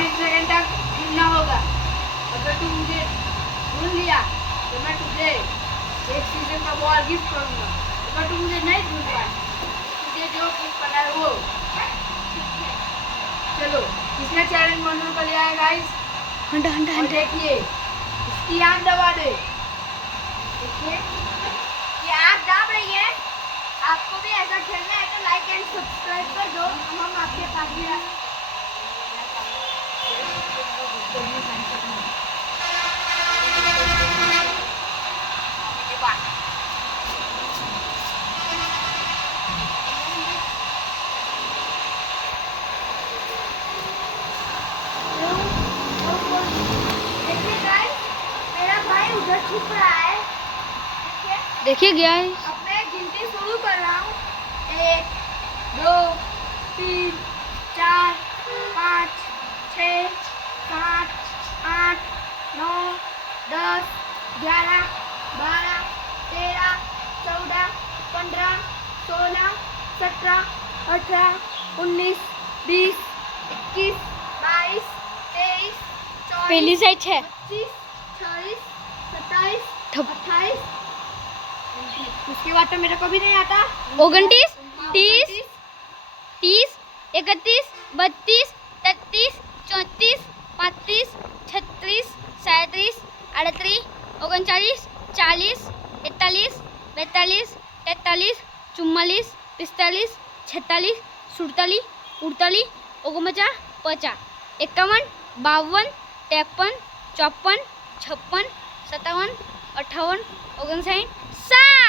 60 second तक ढूंढना होगा। अगर तू मुझे ढूंढ लिया तो मैं तुझे एक सीजन का बॉल गिफ्ट करूंगा। अगर तू मुझे नहीं ढूंढ पाया तुझे जो गिफ्ट करना है वो। चलो किसने चैलेंज मंजूर कर लिया है गाइस? हंटा हंटा और हंटा। देखिए इसकी आंख दबा दे। देखिए ये आंख दाब रही है। आपको भी ऐसा खेलना है तो लाइक एंड सब्सक्राइब कर दो। हम आपके पास भी उधर छुप रहा है। देखिए गया है। अब मैं गिनती शुरू कर रहा हूँ। 1 2 3 4 5 6 7 8 9 10 11 12 13 14 15 16 17 18 19 20 21 22 23 पहली 24 साइड है 25 26 27 ठप 28। उसके बाद तो मेरा कभी नहीं आता। 29 30 30 31 32 33 34 35 36 37 38 39 40 41 42 43 44 45 46 47 48 49 50 51 52 53 54 56 57 58 59 60